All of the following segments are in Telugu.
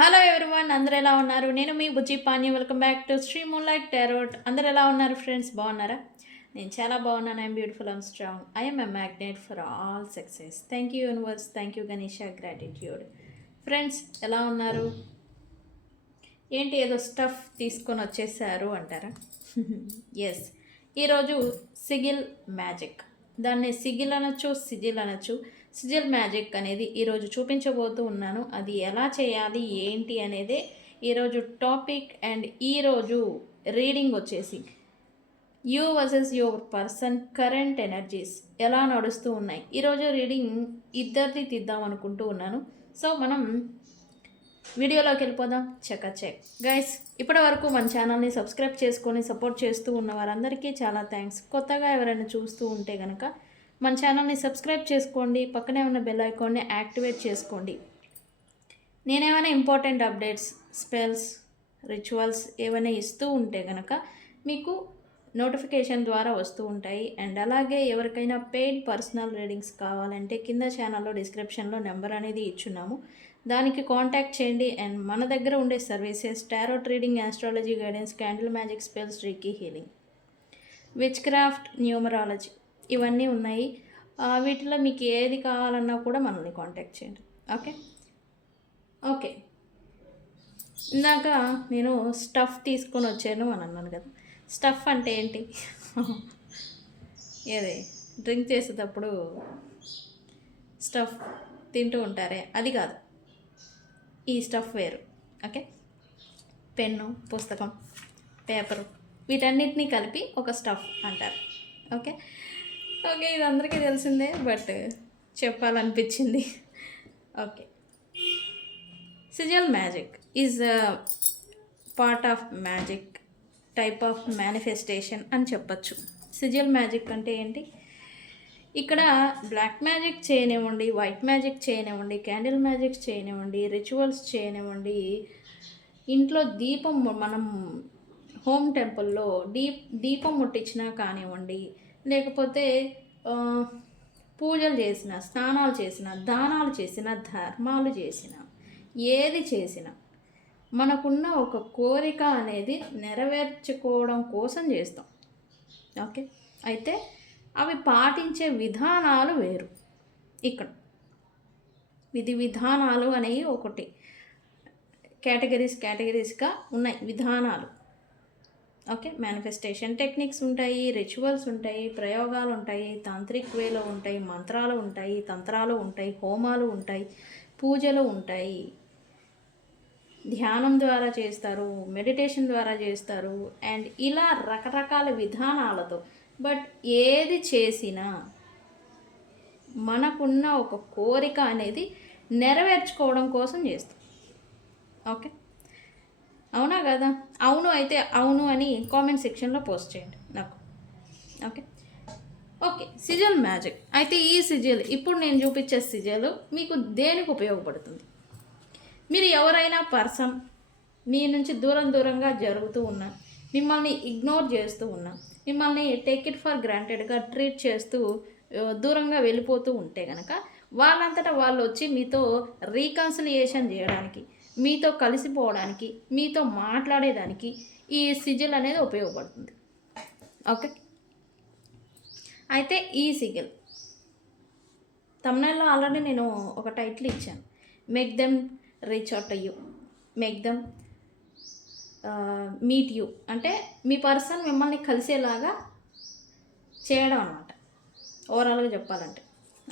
హలో ఎవ్రీవన్, అందరూ ఎలా ఉన్నారు? నేను మీ Bujji Pani. Welcome back to Sri moonlight tarot. అందరూ ఎలా ఉన్నారు ఫ్రెండ్స్? బాగున్నారా? నేను చాలా బాగున్నాను. I'm beautiful and strong. I'm a magnet for all success. Thank you universe, thank you Ganesha, gratitude. Friends ఎలా ఉన్నారు? ఏంటి ఏదో స్టఫ్ తీసుకొని వచ్చేసారు అంటారా? ఎస్, ఈరోజు సిగిల్ మ్యాజిక్, దాన్ని సిగిల్ అనొచ్చు, సిజిల్ అనొచ్చు. సిజిల్ మ్యాజిక్ అనేది ఈరోజు చూపించబోతూ ఉన్నాను. అది ఎలా చేయాలి ఏంటి అనేది ఈరోజు టాపిక్. అండ్ ఈరోజు రీడింగ్ వచ్చేసి you versus your person current energies ఎలా నడుస్తూ ఉన్నాయి. ఈరోజు రీడింగ్ ఇద్దరిది తీద్దాం అనుకుంటూ ఉన్నాను. సో మనం వీడియోలోకి వెళ్ళిపోదాం. చెక్ గైస్, ఇప్పటి వరకు మన ఛానల్ని సబ్స్క్రైబ్ చేసుకొని సపోర్ట్ చేస్తూ ఉన్న వారందరికీ చాలా థ్యాంక్స్. కొత్తగా ఎవరైనా చూస్తూ ఉంటే కనుక మన ఛానల్ని సబ్స్క్రైబ్ చేసుకోండి, పక్కనే ఉన్న బెల్ ఐకాన్ని యాక్టివేట్ చేసుకోండి. నేనేమైనా ఇంపార్టెంట్ అప్డేట్స్, స్పెల్స్, రిచువల్స్ ఏమైనా ఇస్తూ ఉంటే కనుక మీకు నోటిఫికేషన్ ద్వారా వస్తూ ఉంటాయి. అండ్ అలాగే ఎవరికైనా పెయిడ్ పర్సనల్ రీడింగ్స్ కావాలంటే కింద ఛానల్లో డిస్క్రిప్షన్లో నెంబర్ అనేది ఇచ్చున్నాము, దానికి కాంటాక్ట్ చేయండి. అండ్ మన దగ్గర ఉండే services tarot reading, astrology guidance, candle magic, spells, reiki healing, which craft, numerology ఇవన్నీ ఉన్నాయి. వీటిలో మీకు ఏది కావాలన్నా కూడా మనల్ని కాంటాక్ట్ చేయండి. ఓకే ఓకే ఇందాక నేను స్టఫ్ తీసుకొని వచ్చాను అని అన్నాను కదా. స్టఫ్ అంటే ఏంటి? ఏది డ్రింక్ చేసేటప్పుడు స్టఫ్ తింటూ ఉంటారే, అది కాదు. ఈ స్టఫ్ వేరు. ఓకే, పెన్ను, పుస్తకం, పేపరు, వీటన్నిటినీ కలిపి ఒక స్టఫ్ అంటారు. ఓకే ఓకే ఇది అందరికీ తెలిసిందే, బట్ చెప్పాలనిపించింది. Okay, sizzle magic is part of magic type of manifestation అని చెప్పచ్చు. సిజిల్ మ్యాజిక్ అంటే ఏంటి? ఇక్కడ బ్లాక్ మ్యాజిక్ చేయనివ్వండి, వైట్ మ్యాజిక్ చేయనివ్వండి, క్యాండిల్ మ్యాజిక్ చేయనివ్వండి, రిచువల్స్ చేయనివ్వండి, ఇంట్లో దీపం మనం హోమ్ టెంపుల్లో దీపం ముట్టించినా కానివ్వండి, లేకపోతే పూజలు చేసిన, స్నానాలు చేసిన, దానాలు చేసిన, ధర్మాలు చేసిన, ఏది చేసినా మనకున్న ఒక కోరిక అనేది నెరవేర్చుకోవడం కోసం చేస్తాం. ఓకే, అయితే అవి పాటించే విధానాలు వేరు. ఇక్కడ విధి విధానాలు అనేవి ఒకటి కేటగిరీస్గా ఉన్నాయి విధానాలు. ఓకే, మేనిఫెస్టేషన్ టెక్నిక్స్ ఉంటాయి, రిచువల్స్ ఉంటాయి, ప్రయోగాలు ఉంటాయి, తాంత్రిక్ వేలో ఉంటాయి, మంత్రాలు ఉంటాయి, తంత్రాలు ఉంటాయి, హోమాలు ఉంటాయి, పూజలు ఉంటాయి, ధ్యానం ద్వారా చేస్తారు, మెడిటేషన్ ద్వారా చేస్తారు. అండ్ ఇలా రకరకాల విధానాలతో, బట్ ఏది చేసినా మనకున్న ఒక కోరిక అనేది నెరవేర్చుకోవడం కోసం చేస్తాం. ఓకే, అవునా కదా? అవును అయితే అవును అని కామెంట్ సెక్షన్లో పోస్ట్ చేయండి నాకు. Okay okay sizzle magic. అయితే ఈ సిజల్, ఇప్పుడు నేను చూపించే సిజల్ మీకు దేనికి ఉపయోగపడుతుంది? మీరు ఎవరైనా పర్సన్ మీ నుంచి దూరంగా జరుగుతూ ఉన్నా, మిమ్మల్ని ఇగ్నోర్ చేస్తూ ఉన్నా, మిమ్మల్ని టేక్ ఇట్ ఫర్ గ్రాంటెడ్గా ట్రీట్ చేస్తూ దూరంగా వెళ్ళిపోతూ ఉంటే కనుక వాళ్ళంతటా వాళ్ళు వచ్చి మీతో రీకన్సిలియేషన్ చేయడానికి, మీతో కలిసిపోవడానికి, మీతో మాట్లాడేదానికి ఈ సిజిల్ అనేది ఉపయోగపడుతుంది. ఓకే, అయితే ఈ సిజిల్ తమిళనాడులో ఆల్రెడీ నేను ఒక టైటిల్ ఇచ్చాను, make them reach out you, make them meet you. అంటే మీ పర్సన్ మిమ్మల్ని కలిసేలాగా చేయడం అన్నమాట, ఓవరాల్గా చెప్పాలంటే.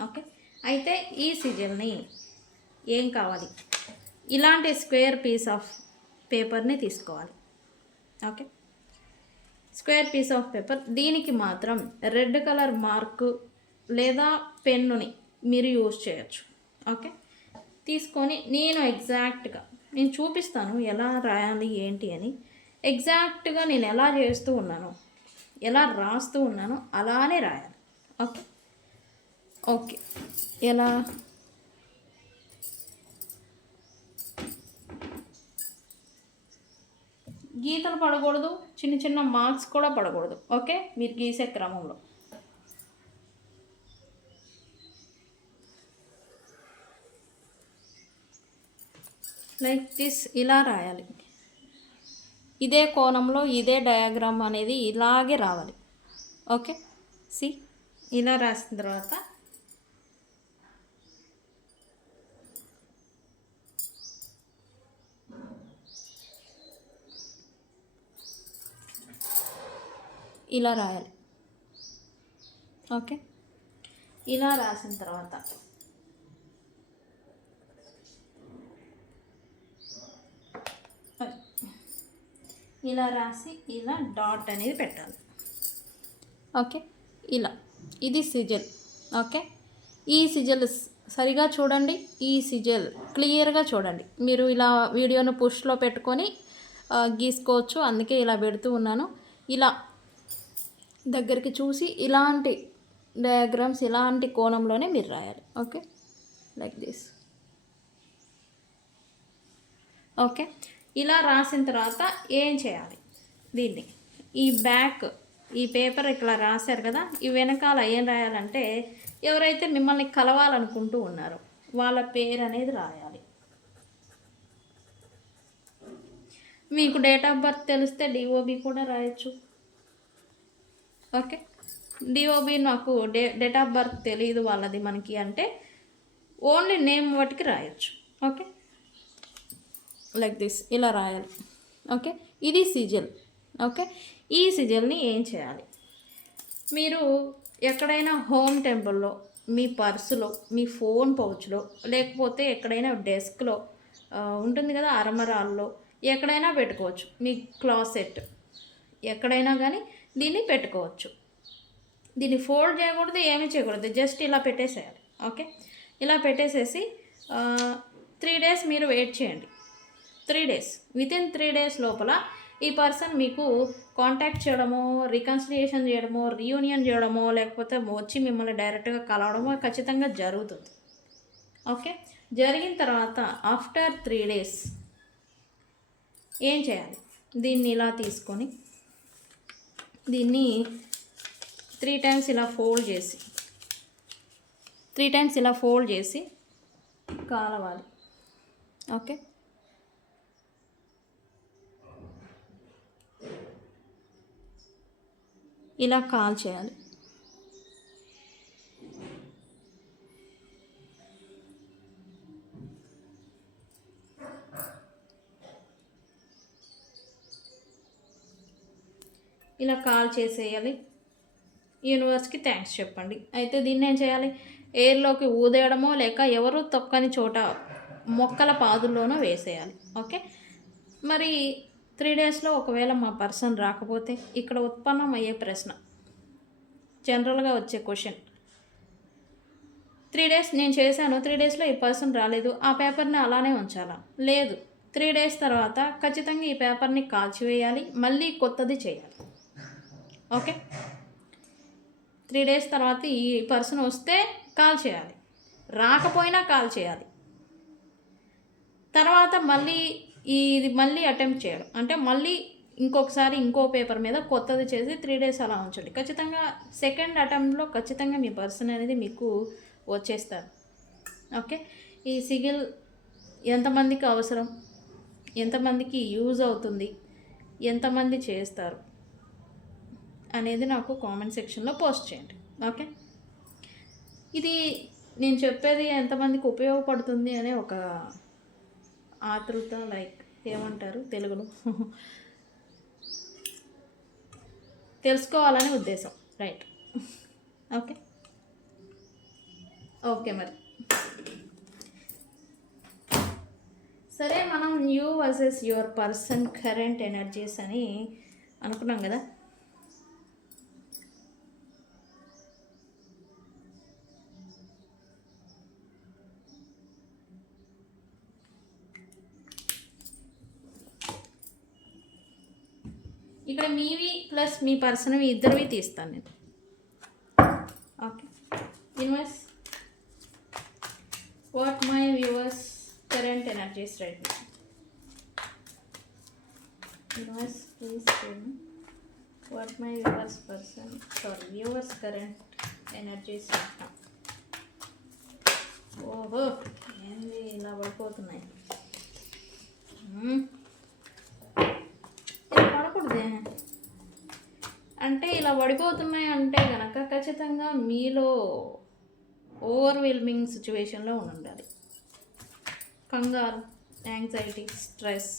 ఓకే, అయితే ఈ సిజిల్ని ఏం కావాలి? ఇలాంటి స్క్వేర్ పీస్ ఆఫ్ పేపర్ని తీసుకోవాలి. Okay, square piece of paper, దీనికి మాత్రం రెడ్ కలర్ మార్కు లేదా పెన్నుని మీరు యూజ్ చేయొచ్చు. ఓకే, తీసుకొని నేను చూపిస్తాను ఎలా రాయాలి ఏంటి అని. ఎగ్జాక్ట్గా నేను ఎలా చేస్తూ ఉన్నానో, ఎలా రాస్తూ ఉన్నానో అలానే రాయాలి. ఓకే ఓకే ఎలా? గీతలు పడకూడదు, చిన్న మార్క్స్ కూడా పడకూడదు. ఓకే, మీరు గీసే క్రమంలో. లైక్ దిస్, ఇలా రాయాలి. ఇదే కోణంలో ఇదే డయాగ్రామ్ అనేది ఇలాగే రావాలి. ఓకే, సి ఇలా రాసిన తర్వాత ఇలా రాయాలి. ఓకే, ఇలా రాసిన తర్వాత ఇలా రాసి ఇలా డాట్ అనేది పెట్టాలి. ఓకే, ఇలా ఇది సిజల్. ఓకే, ఈ సిజల్ సరిగా చూడండి, ఈ సిజల్ క్లియర్గా చూడండి. మీరు ఇలా వీడియోను పుష్లో పెట్టుకొని గీసుకోవచ్చు, అందుకే ఇలా పెడుతూ ఉన్నాను. ఇలా దగ్గరికి చూసి ఇలాంటి డయాగ్రామ్స్ ఇలాంటి కోణంలోనే మీరు రాయాలి. Okay, like this. ఓకే, ఇలా రాసిన తర్వాత ఏం చేయాలి, దీన్ని ఈ బ్యాక్ ఈ పేపర్ ఇట్లా రాశారు కదా, ఈ వెనకాల ఏం రాయాలంటే ఎవరైతే మిమ్మల్ని కలవాలనుకుంటూ ఉన్నారో వాళ్ళ పేరు అనేది రాయాలి. మీకు డేట్ ఆఫ్ బర్త్ తెలిస్తే డిఓబి కూడా రాయొచ్చు. ఓకే, డిఓబి నాకు డేట్ ఆఫ్ బర్త్ తెలియదు వాళ్ళది మనకి అంటే ఓన్లీ నేమ్ వాటికి రాయొచ్చు. ఓకే, లైక్ దిస్ ఇలా రాయాలి. ఓకే, ఇది సిజల్. ఓకే, ఈ సిజల్ని ఏం చేయాలి, మీరు ఎక్కడైనా హోమ్ టెంపుల్లో మీ పర్సులో, మీ ఫోన్ పౌచ్లో, లేకపోతే ఎక్కడైనా డెస్క్లో ఉంటుంది కదా, అరమరాల్లో ఎక్కడైనా పెట్టుకోవచ్చు. మీ క్లాసెట్ ఎక్కడైనా కానీ దీన్ని పెట్టుకోవచ్చు. దీన్ని ఫోల్డ్ చేయకూడదు, ఏమీ చేయకూడదు, జస్ట్ ఇలా పెట్టేసేయాలి. ఓకే, ఇలా పెట్టేసేసి 3 days మీరు వెయిట్ చేయండి. 3 days, వితిన్ 3 days లోపల ఈ పర్సన్ మీకు కాంటాక్ట్ చేయడమో, రికన్సిలియేషన్ చేయడమో, రీయూనియన్ చేయడమో, లేకపోతే వచ్చి మిమ్మల్ని డైరెక్ట్గా కలవడమో ఖచ్చితంగా జరుగుతుంది. ఓకే, జరిగిన తర్వాత ఆఫ్టర్ 3 days ఏం చేయాలి, దీన్ని ఇలా తీసుకొని దీన్ని 3 times ఇలా ఫోల్డ్ చేసి కాలవాలి. ఓకే, ఇలా కాల్ చేయాలి. ఇలా కాల్ చేసేయాలి. యూనివర్స్కి థ్యాంక్స్ చెప్పండి. అయితే దీన్ని ఏం చేయాలి, ఎయిర్లోకి ఊదేయడమో లేక ఎవరు తొక్కని చోట మొక్కల పాదుల్లోనో వేసేయాలి. ఓకే, మరి 3 daysలో ఒకవేళ మా పర్సన్ రాకపోతే ఇక్కడ ఉత్పన్నం అయ్యే ప్రశ్న, జనరల్గా వచ్చే క్వశ్చన్, 3 days నేను చేశాను, 3 daysలో ఈ పర్సన్ రాలేదు, ఆ పేపర్ని అలానే ఉంచాలా? లేదు, 3 days తర్వాత ఖచ్చితంగా ఈ పేపర్ని కాల్చివేయాలి, మళ్ళీ కొత్తది చేయాలి. ఓకే, 3 days తర్వాత ఈ పర్సన్ వస్తే కాల్ చేయాలి, రాకపోయినా కాల్ చేయాలి. తర్వాత మళ్ళీ అటెంప్ట్ చేయడం అంటే మళ్ళీ ఇంకొకసారి ఇంకో పేపర్ మీద కొత్తది చేసి 3 days అలా ఉంచండి. ఖచ్చితంగా సెకండ్ అటెంప్ట్లో ఖచ్చితంగా మీ పర్సన్ అనేది మీకు వచ్చేస్తారు. ఓకే, ఈ సిగిల్ ఎంతమందికి అవసరం, ఎంతమందికి యూజ్ అవుతుంది, ఎంతమంది చేస్తారు అనేది నాకు కామెంట్ సెక్షన్లో పోస్ట్ చేయండి. ఓకే, ఇది నేను చెప్పేది ఎంతమందికి ఉపయోగపడుతుంది అనే ఒక ఆతృత, లైక్ ఏమంటారు తెలుగులో, తెలుసుకోవాలనే ఉద్దేశం. రైట్, ఓకే మరి సరే, మనం you versus your person current energies అని అనుకున్నాం కదా. ఇక్కడ మీవి ప్లస్ మీ పర్సన్వి ఇద్దరివి తీస్తాను నేను. Okay, universe, what my viewers current energies right now. Universe please tell me what my viewers current energies right now. ఓహో, ఏంది ఇలా పడిపోతున్నాయి. పడిపోతున్నాయి అంటే కనుక ఖచ్చితంగా మీలో ఓవర్వెల్మింగ్ సిచ్యువేషన్లో ఉండాలి. కంగారు, anxiety, stress.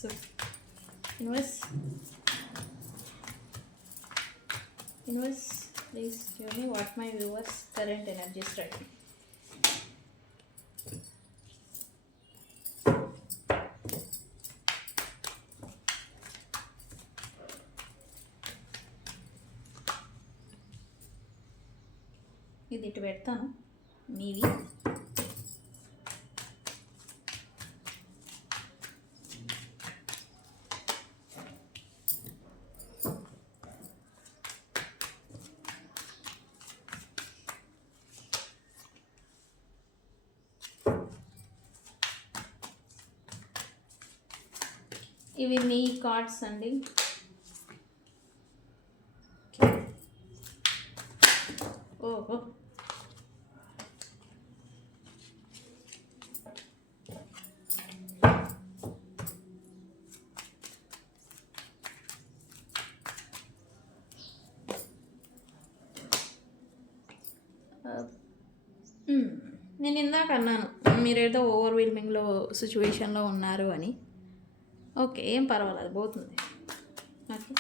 Universe please give me what my viewers current energies right. ఇది ఇటు పెడతాను మీవి. ఇవి మీ కార్డ్స్ అండి. ఓహో, నేను ఇందాక అన్నాను మీరేదో ఓవర్వెల్మింగ్లో సిచ్యువేషన్లో ఉన్నారు అని. ఓకే, ఏం పర్వాలేదు, పోతుంది. Okay,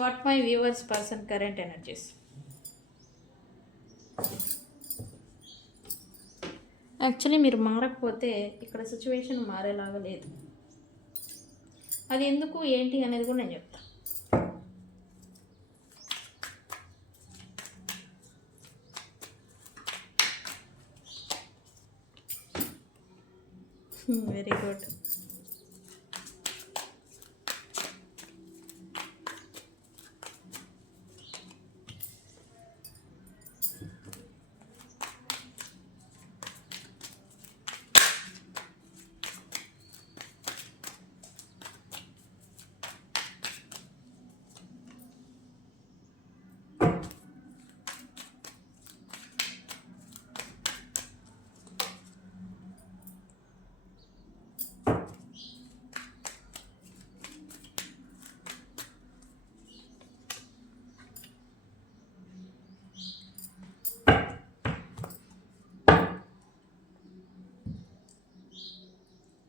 what my viewers person current energies. Actually మీరు మారకపోతే ఇక్కడ సిచ్యువేషన్ మారేలాగా లేదు. అది ఎందుకు ఏంటి అనేది కూడా నేను చెప్తాను. Very good.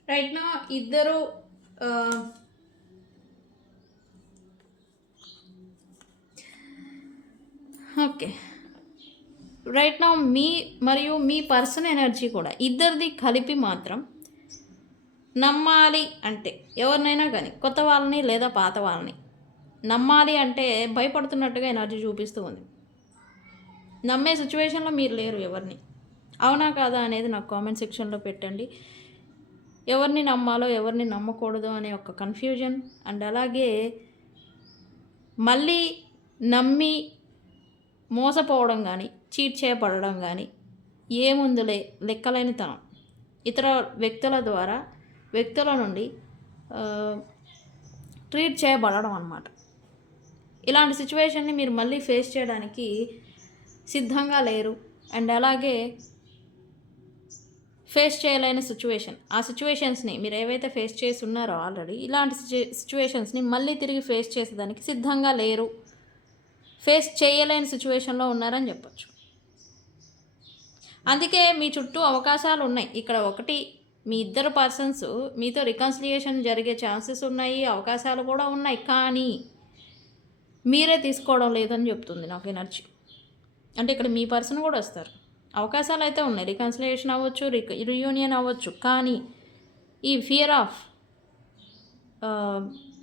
రైట్ నా ఇద్దరు ఓకే, రైట్ నా మీ మరియు మీ పర్సన్ ఎనర్జీ కూడా ఇద్దరిది కలిపి మాత్రం నమ్మాలి అంటే ఎవరినైనా కానీ, కొత్త వాళ్ళని లేదా పాత వాళ్ళని నమ్మాలి అంటే భయపడుతున్నట్టుగా ఎనర్జీ చూపిస్తూ ఉంది. నమ్మే సిచ్యువేషన్లో మీరు లేరు ఎవరిని. అవునా కాదా అనేది నాకు కామెంట్ సెక్షన్లో పెట్టండి. ఎవరిని నమ్మాలో ఎవరిని నమ్మకూడదు అనే ఒక కన్ఫ్యూజన్, అండ్ అలాగే మళ్ళీ నమ్మి మోసపోవడం కానీ, చీట్ చేయబడడం కానీ ఏముందులే లెక్కలేనితనం. ఇతర వ్యక్తుల ద్వారా, వ్యక్తుల నుండి ట్రీట్ చేయబడడం అన్నమాట. ఇలాంటి సిచ్యువేషన్ని మీరు మళ్ళీ ఫేస్ చేయడానికి సిద్ధంగా లేరు. అండ్ అలాగే ఫేస్ చేయలేని సిచ్యువేషన్, ఆ సిచ్యువేషన్స్ని మీరు ఏవైతే ఫేస్ చేసి ఉన్నారో ఆల్రెడీ, ఇలాంటి సిచ్యువేషన్స్ని మళ్ళీ తిరిగి ఫేస్ చేసేదానికి సిద్ధంగా లేరు. ఫేస్ చేయలేని సిచ్యువేషన్లో ఉన్నారని చెప్పచ్చు. అందుకే మీ చుట్టూ అవకాశాలు ఉన్నాయి. ఇక్కడ ఒకటి, మీ ఇద్దరు పర్సన్స్ మీతో రికన్సిలియేషన్ జరిగే ఛాన్సెస్ ఉన్నాయి, అవకాశాలు కూడా ఉన్నాయి. కానీ మీరే తీసుకోవడం లేదని చెప్తుంది నాకు ఎనర్జీ. అంటే ఇక్కడ మీ పర్సన్ కూడా వస్తారు, అవకాశాలు అయితే ఉన్నాయి, రికన్సిలియేషన్ అవ్వచ్చు, రియూనియన్ అవ్వచ్చు. కానీ ఈ ఫియర్ ఆఫ్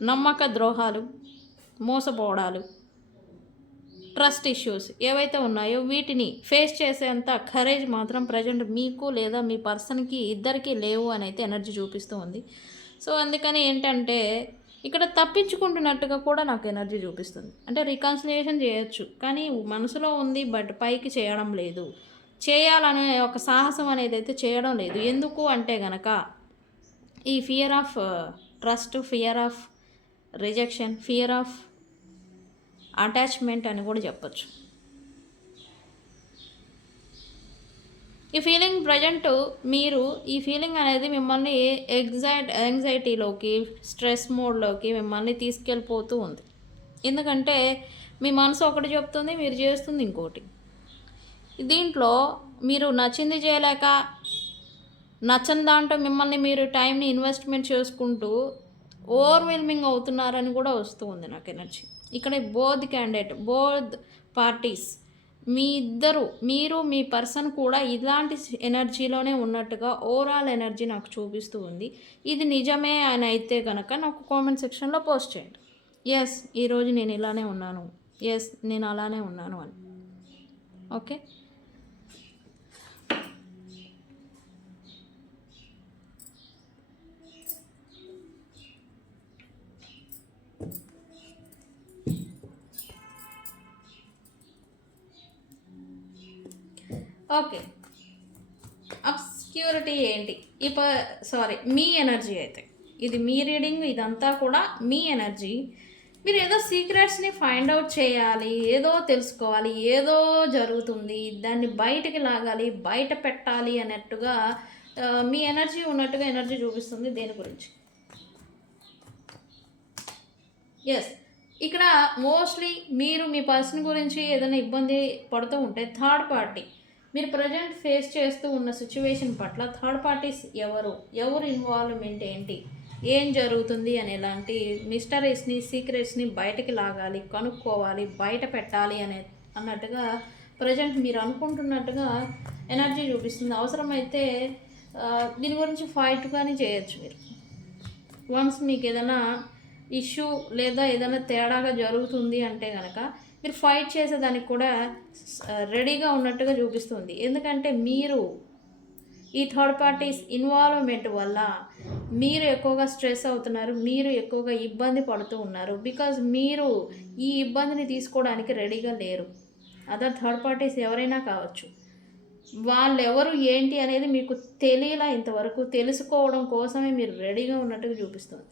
నమ్మక ద్రోహాలు, మోసపోవడాలు, ట్రస్ట్ ఇష్యూస్ ఏవైతే ఉన్నాయో వీటిని ఫేస్ చేసేంత కరేజ్ మాత్రం ప్రజెంట్ మీకు లేదా మీ పర్సన్కి ఇద్దరికీ లేవు అని అయితే ఎనర్జీ చూపిస్తూ ఉంది. సో అందుకని ఏంటంటే ఇక్కడ తప్పించుకుంటున్నట్టుగా కూడా నాకు ఎనర్జీ చూపిస్తుంది. అంటే రికన్సిలియేషన్ చేయొచ్చు కానీ మనసులో ఉంది, బట్ పైకి చేయడం లేదు. చేయాలనే ఒక సాహసం అనేది అయితే చేయడం లేదు. ఎందుకు అంటే గనక ఈ fear of trust, fear of rejection, fear of attachment అని కూడా చెప్పచ్చు. ఈ ఫీలింగ్ ప్రజెంట్ మీరు ఈ ఫీలింగ్ అనేది మిమ్మల్ని యాంగ్జైటీలోకి, స్ట్రెస్ మోడ్లోకి మిమ్మల్ని తీసుకెళ్ళిపోతూ ఉంది. ఎందుకంటే మీ మనసు ఒకటి చెప్తుంది, మీరు చేస్తుంది ఇంకోటి. దీంట్లో మీరు నచ్చింది చేయలేక, నచ్చని దాంట్లో మిమ్మల్ని మీరు టైంని ఇన్వెస్ట్మెంట్ చేసుకుంటూ ఓవర్వెల్మింగ్ అవుతున్నారని కూడా వస్తూ ఉంది నాకు ఎనర్జీ. ఇక్కడ బోత్ పార్టీస్, మీ ఇద్దరు, మీరు మీ పర్సన్ కూడా ఇలాంటి ఎనర్జీలోనే ఉన్నట్టుగా ఓవరాల్ ఎనర్జీ నాకు చూపిస్తూ ఉంది. ఇది నిజమే అని అయితే కనుక నాకు కామెంట్ సెక్షన్లో పోస్ట్ చేయండి. ఎస్, ఈరోజు నేను ఇలానే ఉన్నాను, ఎస్ నేను అలానే ఉన్నాను అని. Okay, okay. అబ్స్క్యూరిటీ ఏంటి? మీ ఎనర్జీ అయితే ఇది మీ రీడింగ్, ఇదంతా కూడా మీ ఎనర్జీ. మీరు ఏదో సీక్రెట్స్ని ఫైండ్ అవుట్ చేయాలి, ఏదో తెలుసుకోవాలి, ఏదో జరుగుతుంది, దాన్ని బయటకి లాగాలి, బయట పెట్టాలి అన్నట్టుగా మీ ఎనర్జీ ఉన్నట్టుగా ఎనర్జీ చూపిస్తుంది. దేని గురించి? ఎస్, ఇక్కడ మోస్ట్లీ మీరు మీ పర్సన్ గురించి ఏదైనా ఇబ్బంది పడుతూ ఉంటే థర్డ్ పార్టీ, మీరు ప్రజెంట్ ఫేస్ చేస్తూ ఉన్న సిచ్యువేషన్ పట్ల థర్డ్ పార్టీస్ ఎవరు ఇన్వాల్వ్మెంట్ ఏంటి, ఏం జరుగుతుంది అని ఎలాంటి మిస్టరీస్ని, సీక్రెట్స్ని బయటకి లాగాలి, కనుక్కోవాలి, బయట పెట్టాలి అన్నట్టుగా ప్రజెంట్ మీరు అనుకుంటున్నట్టుగా ఎనర్జీ చూపిస్తుంది. అవసరమైతే దీని గురించి ఫైట్ కానీ చేయొచ్చు మీరు. వన్స్ మీకు ఏదైనా ఇష్యూ లేదా ఏదైనా తేడాగా జరుగుతుంది అంటే కనుక మీరు ఫైట్ చేసేదానికి కూడా రెడీగా ఉన్నట్టుగా చూపిస్తుంది. ఎందుకంటే మీరు ఈ థర్డ్ పార్టీస్ ఇన్వాల్వ్మెంట్ వల్ల మీరు ఎక్కువగా స్ట్రెస్ అవుతున్నారు, మీరు ఎక్కువగా ఇబ్బంది పడుతూ ఉన్నారు. బికాజ్ మీరు ఈ ఇబ్బందిని తీసుకోవడానికి రెడీగా లేరు. అదర్ థర్డ్ పార్టీస్ ఎవరైనా కావచ్చు, వాళ్ళు ఎవరు ఏంటి అనేది మీకు తెలియలా. ఇంతవరకు తెలుసుకోవడం కోసమే మీరు రెడీగా ఉన్నట్టుగా చూపిస్తుంది.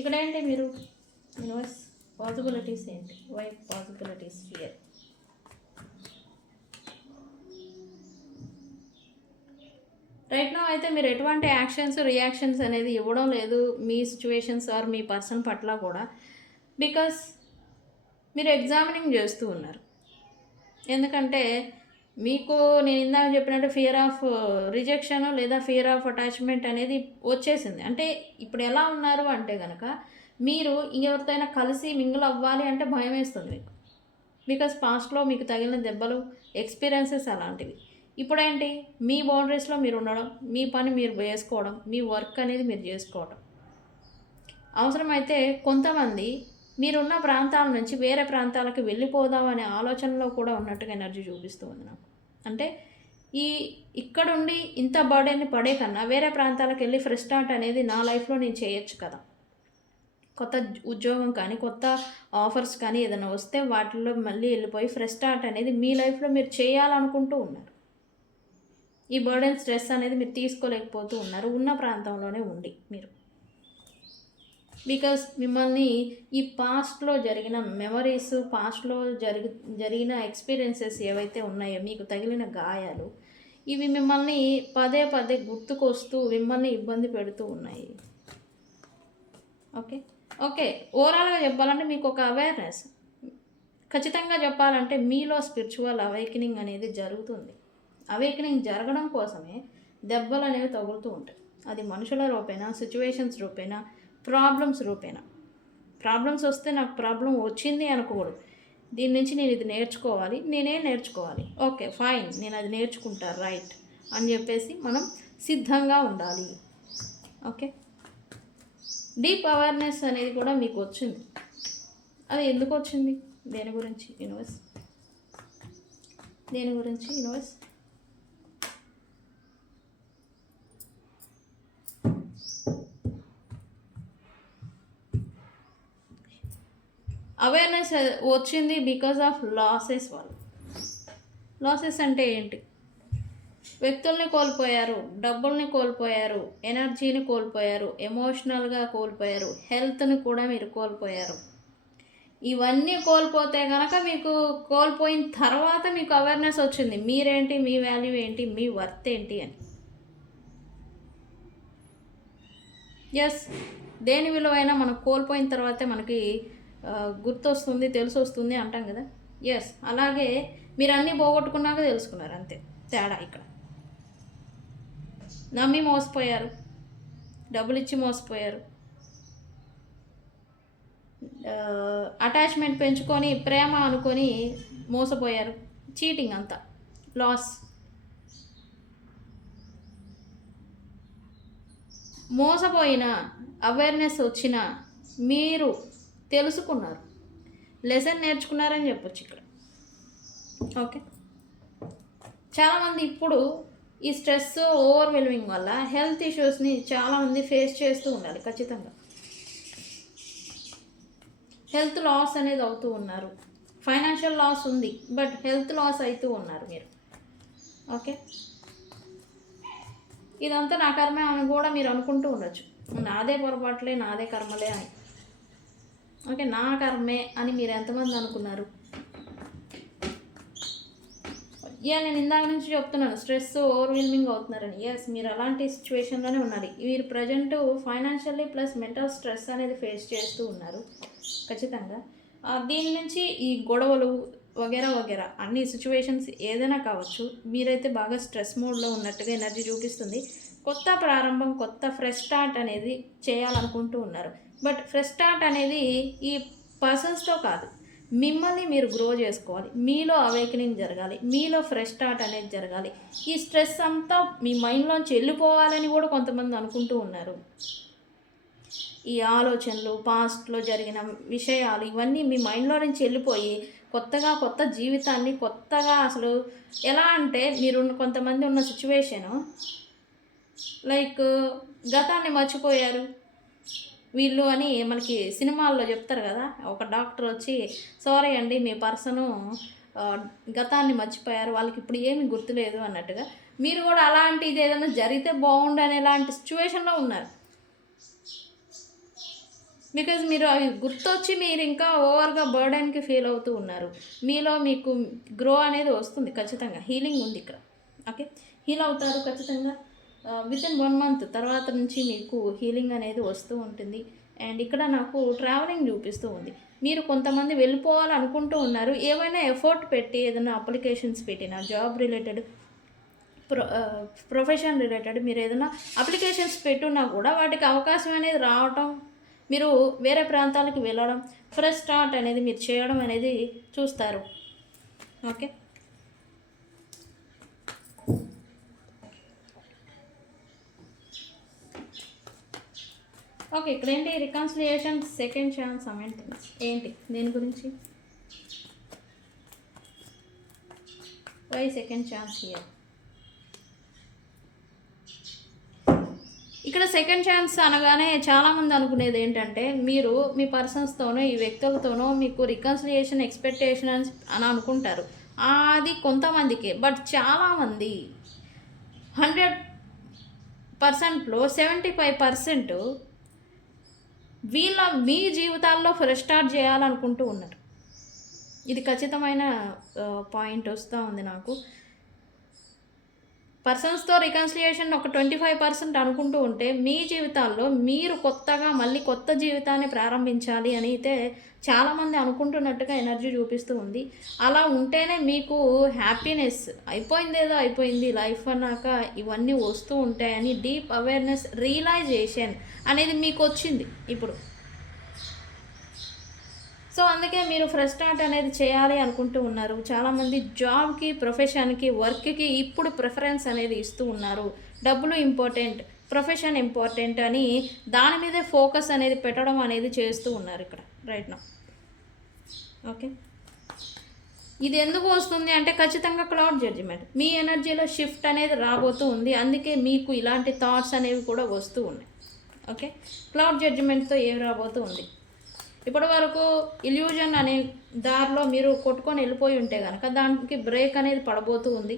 ఇక్కడ ఏంటి మీరు యూనివర్స్ పాసిబిలిటీస్ ఏంటి? Why possibilities here? Right now అయితే మీరు ఎటువంటి రియాక్షన్స్ అనేది ఇవ్వడం లేదు మీ సిచ్యువేషన్స్ ఆర్ మీ పర్సన్ పట్ల కూడా. బికాస్ మీరు ఎగ్జామినింగ్ చేస్తూ ఉన్నారు. ఎందుకంటే మీకు నేను ఇందాక చెప్పినట్టు ఫియర్ ఆఫ్ రిజెక్షన్ లేదా ఫియర్ ఆఫ్ అటాచ్మెంట్ అనేది వచ్చేసింది. అంటే ఇప్పుడు ఎలా ఉన్నారు అంటే కనుక మీరు ఇంకెవరితోనైనా కలిసి మింగిల్ అవ్వాలి అంటే భయం వేస్తుంది మీకు. బికాస్ పాస్ట్లో మీకు తగిలిన దెబ్బలు, ఎక్స్పీరియన్సెస్ అలాంటివి. ఇప్పుడేంటి, మీ బౌండరీస్లో మీరు ఉండడం, మీ పని మీరు వేసుకోవడం, మీ వర్క్ అనేది మీరు చేసుకోవడం. అవసరమైతే కొంతమంది మీరున్న ప్రాంతాల నుంచి వేరే ప్రాంతాలకు వెళ్ళిపోదామనే ఆలోచనలో కూడా ఉన్నట్టుగా ఎనర్జీ చూపిస్తూ ఉంది నాకు. అంటే ఇక్కడుండి ఇంత బర్డెన్ని పడే కన్నా వేరే ప్రాంతాలకు వెళ్ళి ఫ్రెష్ స్టార్ట్ అనేది నా లైఫ్లో నేను చేయొచ్చు కదా. కొత్త ఉద్యోగం కానీ, కొత్త ఆఫర్స్ కానీ ఏదైనా వస్తే వాటిల్లో మళ్ళీ వెళ్ళిపోయి ఫ్రెష్ స్టార్ట్ అనేది మీ లైఫ్లో మీరు చేయాలనుకుంటూ ఉన్నారు. ఈ బర్డెన్, స్ట్రెస్ అనేది మీరు తీసుకోలేకపోతూ ఉన్నారు ఉన్న ప్రాంతంలోనే ఉండి మీరు. బికాస్ మిమ్మల్ని ఈ పాస్ట్లో జరిగిన మెమరీస్, పాస్ట్లో జరిగిన ఎక్స్పీరియన్సెస్ ఏవైతే ఉన్నాయో, మీకు తగిలిన గాయాలు, ఇవి మిమ్మల్ని పదే పదే గుర్తుకొస్తూ మిమ్మల్ని ఇబ్బంది పెడుతూ ఉన్నాయి. ఓకే ఓవరాల్గా చెప్పాలంటే మీకు ఒక అవేర్నెస్, ఖచ్చితంగా చెప్పాలంటే మీలో స్పిరిచువల్ అవేకనింగ్ అనేది జరుగుతుంది. అవేకనింగ్ జరగడం కోసమే దెబ్బలు అనేవి తగులుతూ ఉంటాయి. అది మనుషుల రూపేనా, సిచ్యువేషన్స్ రూపేనా, ప్రాబ్లమ్స్ రూపేనా. ప్రాబ్లమ్స్ వస్తే నాకు ప్రాబ్లం వచ్చింది అనుకోకూడదు. దీని నుంచి నేను ఇది నేర్చుకోవాలి, నేనేం నేర్చుకోవాలి, ఓకే ఫైన్ నేను అది నేర్చుకుంటా రైట్ అని చెప్పేసి మనం సిద్ధంగా ఉండాలి. ఓకే, డీప్ అవేర్నెస్ అనేది కూడా మీకు వచ్చింది. అది ఎందుకు వచ్చింది? దేని గురించి యూనివర్స్? అవేర్నెస్ వచ్చింది బికాజ్ ఆఫ్ లాసెస్ వల్ల. లాసెస్ అంటే ఏంటి? వ్యక్తుల్ని కోల్పోయారు, డబ్బుల్ని కోల్పోయారు, ఎనర్జీని కోల్పోయారు, ఎమోషనల్గా కోల్పోయారు, హెల్త్ని కూడా మీరు కోల్పోయారు. ఇవన్నీ కోల్పోతే కనుక మీకు కోల్పోయిన తర్వాత మీకు అవేర్నెస్ వచ్చింది మీరేంటి, మీ వాల్యూ ఏంటి, మీ వర్త్ ఏంటి అని. ఎస్, దేని విలువైనా మనం కోల్పోయిన తర్వాతే మనకి గుర్తొస్తుంది, తెలిసి వస్తుంది అంటాం కదా. ఎస్, అలాగే మీరు అన్నీ పోగొట్టుకున్నాక తెలుసుకున్నారు, అంతే తేడా ఇక్కడ. నమ్మి మోసపోయారు, డబ్బులు ఇచ్చి మోసపోయారు, అటాచ్మెంట్ పెంచుకొని ప్రేమ అనుకొని మోసపోయారు, చీటింగ్ అంతా, లాస్. మోసపోయిన అవేర్నెస్ వచ్చిన మీరు తెలుసుకున్నారు, లెసన్ నేర్చుకున్నారని చెప్పొచ్చు ఇక్కడ. ఓకే, చాలామంది ఇప్పుడు ఈ స్ట్రెస్ ఓవర్వెల్మింగ్ వల్ల హెల్త్ ఇష్యూస్ని చాలామంది ఫేస్ చేస్తూ ఉండాలి. ఖచ్చితంగా హెల్త్ లాస్ అనేది అవుతూ ఉన్నారు, ఫైనాన్షియల్ లాస్ ఉంది, బట్ హెల్త్ లాస్ అవుతూ ఉన్నారు మీరు. ఓకే, ఇదంతా నా కర్మే అని కూడా మీరు అనుకుంటూ ఉండొచ్చు, నాదే పొరపాట్లే, నాదే కర్మలే అని. ఓకే, నా కర్మే అని మీరు ఎంతమంది అనుకున్నారు? నేను ఇందాక నుంచి చెప్తున్నాను స్ట్రెస్ ఓవర్వెల్మింగ్ అవుతున్నారని. ఎస్, మీరు అలాంటి సిచ్యువేషన్లోనే ఉన్నారు. మీరు present financially plus mental stress అనేది ఫేస్ చేస్తూ ఉన్నారు ఖచ్చితంగా. దీని నుంచి ఈ గొడవలు వగేరా వగేరా అన్ని సిచ్యువేషన్స్ ఏదైనా కావచ్చు, మీరైతే బాగా స్ట్రెస్ మోడ్లో ఉన్నట్టుగా ఎనర్జీ చూపిస్తుంది. కొత్త ప్రారంభం, కొత్త ఫ్రెష్ స్టార్ట్ అనేది చేయాలనుకుంటూ ఉన్నారు. బట్ ఫ్రెష్ స్టార్ట్ అనేది ఈ పర్సన్స్తో కాదు, మిమ్మల్ని మీరు గ్రో చేసుకోవాలి, మీలో అవేకనింగ్ జరగాలి, మీలో ఫ్రెష్ స్టార్ట్ అనేది జరగాలి. ఈ స్ట్రెస్ అంతా మీ మైండ్లోంచి వెళ్ళిపోవాలని కూడా కొంతమంది అనుకుంటూ ఉన్నారు. ఈ ఆలోచనలు, పాస్ట్లో జరిగిన విషయాలు ఇవన్నీ మీ మైండ్లో నుంచి వెళ్ళిపోయి కొత్త జీవితాన్ని కొత్తగా అసలు ఎలా అంటే మీరు కొంతమంది ఉన్న సిచ్యువేషను లైక్ గతాన్ని మర్చిపోయారు వీళ్ళు అని మనకి సినిమాల్లో చెప్తారు కదా. ఒక డాక్టర్ వచ్చి సారీ అండి మీ పర్సను గతాన్ని మర్చిపోయారు, వాళ్ళకి ఇప్పుడు ఏమి గుర్తులేదు అన్నట్టుగా మీరు కూడా అలాంటిది ఏదైనా జరిగితే బాగుండు అనేలాంటి సిచ్యువేషన్లో ఉన్నారు. బికాజ్ మీరు అవి గుర్తొచ్చి మీరు ఇంకా ఓవర్గా బర్డెన్కి ఫీల్ అవుతూ ఉన్నారు. మీలో మీకు గ్రో అనేది వస్తుంది ఖచ్చితంగా, హీలింగ్ ఉంది ఇక్కడ. ఓకే, హీల్ అవుతారు ఖచ్చితంగా. వితిన్ 1 month తర్వాత నుంచి మీకు హీలింగ్ అనేది వస్తూ ఉంటుంది. అండ్ ఇక్కడ నాకు ట్రావెలింగ్ చూపిస్తూ ఉంది. మీరు కొంతమంది వెళ్ళిపోవాలనుకుంటూ ఉన్నారు, ఏమైనా ఎఫర్ట్ పెట్టి ఏదైనా అప్లికేషన్స్ పెట్టినా జాబ్ రిలేటెడ్, ప్రొఫెషన్ రిలేటెడ్ మీరు ఏదైనా అప్లికేషన్స్ పెట్టున్నా కూడా వాటికి అవకాశం అనేది రావటం, మీరు వేరే ప్రాంతాలకు వెళ్ళడం, ఫ్రెష్ స్టార్ట్ అనేది మీరు చేయడం అనేది చూస్తారు. ఓకే, ఓకే ఇక్కడ ఏంటి రికన్సిలియేషన్, సెకండ్ ఛాన్స్, అమెండ్మెంట్స్ ఏంటి దేని గురించి? Why second chance here? ఇక్కడ సెకండ్ ఛాన్స్ అనగానే చాలామంది అనుకునేది ఏంటంటే మీరు మీ పర్సన్స్తోనో ఈ వ్యక్తులతోనో మీకు రికన్సిలియేషన్ ఎక్స్పెక్టేషన్ అని అనుకుంటారు. అది కొంతమందికి, బట్ చాలామంది 100%లో 75% మీ జీవితాల్లో ఫ్రెష్ స్టార్ట్ చేయాలనుకుంటూ ఉన్నారు. ఇది ఖచ్చితమైన పాయింట్ వస్తూ ఉంది నాకు. పర్సన్స్తో రికన్సిలియేషన్ ఒక 25% అనుకుంటూ ఉంటే మీ జీవితాల్లో మీరు కొత్తగా మళ్ళీ కొత్త జీవితాన్ని ప్రారంభించాలి అని అయితే చాలామంది అనుకుంటున్నట్టుగా ఎనర్జీ చూపిస్తూ ఉంది. అలా ఉంటేనే మీకు హ్యాపీనెస్, అయిపోయిందేదో అయిపోయింది లైఫ్ అన్నాక ఇవన్నీ వస్తూ ఉంటాయని డీప్ అవేర్నెస్, రియలైజేషన్ అనేది మీకు వచ్చింది ఇప్పుడు. సో అందుకే మీరు ఫ్రెష్ స్టార్ట్ అనేది చేయాలి అనుకుంటూ ఉన్నారు. చాలామంది జాబ్కి, ప్రొఫెషన్కి, వర్క్కి ఇప్పుడు ప్రిఫరెన్స్ అనేది ఇస్తూ ఉన్నారు. డబ్బులు ఇంపార్టెంట్, ప్రొఫెషన్ ఇంపార్టెంట్ అని దాని మీదే ఫోకస్ అనేది పెట్టడం అనేది చేస్తూ ఉన్నారు ఇక్కడ రైట్ నౌ. ఓకే, ఇది ఎందుకు వస్తుంది అంటే ఖచ్చితంగా క్లౌడ్ జడ్జిమెంట్, మీ ఎనర్జీలో షిఫ్ట్ అనేది రాబోతూ ఉంది. అందుకే మీకు ఇలాంటి థాట్స్ అనేవి కూడా వస్తూ ఉన్నాయి. ఓకే, క్లౌడ్ జడ్జిమెంట్తో ఏం రాబోతూ ఉంది? ఇప్పటి వరకు ఇల్యూజన్ అనే దారిలో మీరు కొట్టుకొని వెళ్ళిపోయి ఉంటే కనుక దానికి బ్రేక్ అనేది పడబోతూ ఉంది.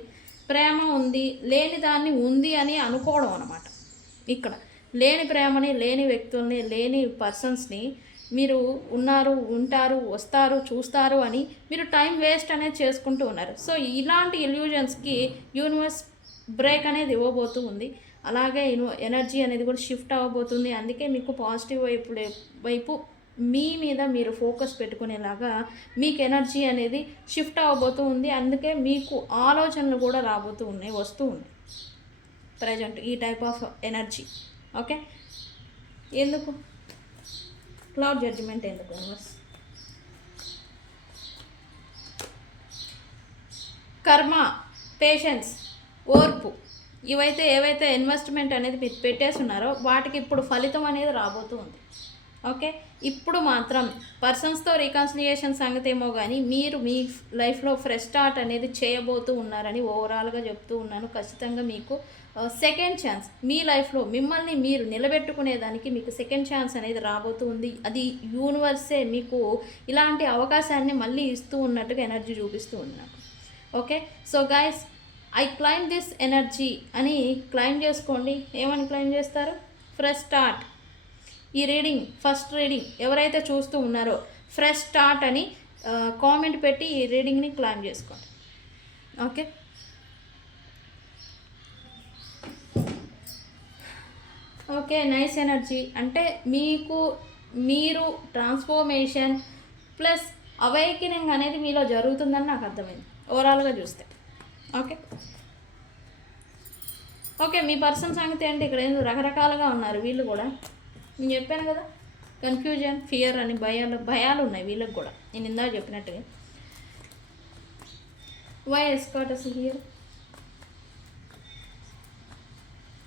ప్రేమ ఉంది, లేని దాన్ని ఉంది అని అనుకోవడం అనమాట. ఇక్కడ లేని ప్రేమని, లేని వ్యక్తుల్ని, లేని పర్సన్స్ని మీరు ఉన్నారు, ఉంటారు, వస్తారు, చూస్తారు అని మీరు టైం వేస్ట్ అనేది చేసుకుంటూ ఉన్నారు. సో ఇలాంటి ఇల్యూజన్స్కి యూనివర్స్ బ్రేక్ అనేది ఇవ్వబోతూ ఉంది. అలాగే ఎనర్జీ అనేది కూడా షిఫ్ట్ అవ్వబోతుంది. అందుకే మీకు పాజిటివ్ వైపు మీ మీద మీరు ఫోకస్ పెట్టుకునేలాగా మీకు ఎనర్జీ అనేది షిఫ్ట్ అవ్వబోతూ ఉంది. అందుకే మీకు ఆలోచనలు కూడా రాబోతూ ఉన్నాయి, వస్తూ ఉన్నాయి ప్రజెంట్ ఈ టైప్ ఆఫ్ ఎనర్జీ. ఓకే, ఎందుకు క్లౌడ్ జడ్జిమెంట్ ఎందుకు యూనివర్స్? కర్మ, పేషెన్స్, ఓర్పు, ఇవైతే ఏవైతే ఇన్వెస్ట్మెంట్ అనేది మీరు పెట్టేసి ఉన్నారో వాటికి ఇప్పుడు ఫలితం అనేది రాబోతూ ఉంది. ఓకే, ఇప్పుడు మాత్రం పర్సన్స్తో రీకన్సిలియేషన్ సంగతి ఏమో కానీ మీరు మీ లైఫ్లో ఫ్రెష్ స్టార్ట్ అనేది చేయబోతూ ఉన్నారని ఓవరాల్గా చెప్తూ ఉన్నాను. ఖచ్చితంగా మీకు సెకండ్ ఛాన్స్ మీ లైఫ్లో మిమ్మల్ని మీరు నిలబెట్టుకునేదానికి మీకు సెకండ్ ఛాన్స్ అనేది రాబోతూ ఉంది. అది యూనివర్సే మీకు ఇలాంటి అవకాశాన్ని మళ్ళీ ఇస్తూ ఉన్నట్టుగా ఎనర్జీ చూపిస్తూ ఉంది నాకు. Okay, so guys, I claim this energy అని క్లైమ్ చేసుకోండి. ఏమని క్లైమ్ చేస్తారు? Fresh start. ఈ రీడింగ్, ఫస్ట్ రీడింగ్ ఎవరైతే చూస్తూ ఉన్నారో ఫ్రెష్ స్టార్ట్ అని కామెంట్ పెట్టి ఈ రీడింగ్ని క్లైమ్ చేసుకోండి. Okay, okay, nice energy. అంటే మీరు ట్రాన్స్ఫర్మేషన్ ప్లస్ అవేకనింగ్ అనేది మీలో జరుగుతుందని నాకు అర్థమైంది ఓవరాల్గా చూస్తే. ఓకే, ఓకే, మీ పర్సన్ సంగతి ఏంటి? ఇక్కడ ఏందో రకరకాలుగా ఉన్నారు వీళ్ళు కూడా. నేను చెప్పాను కదా, కన్ఫ్యూజన్, ఫియర్ అని భయాలు ఉన్నాయి వీళ్ళకి కూడా, నేను ఇందాక చెప్పినట్టుగా. Why escorts here?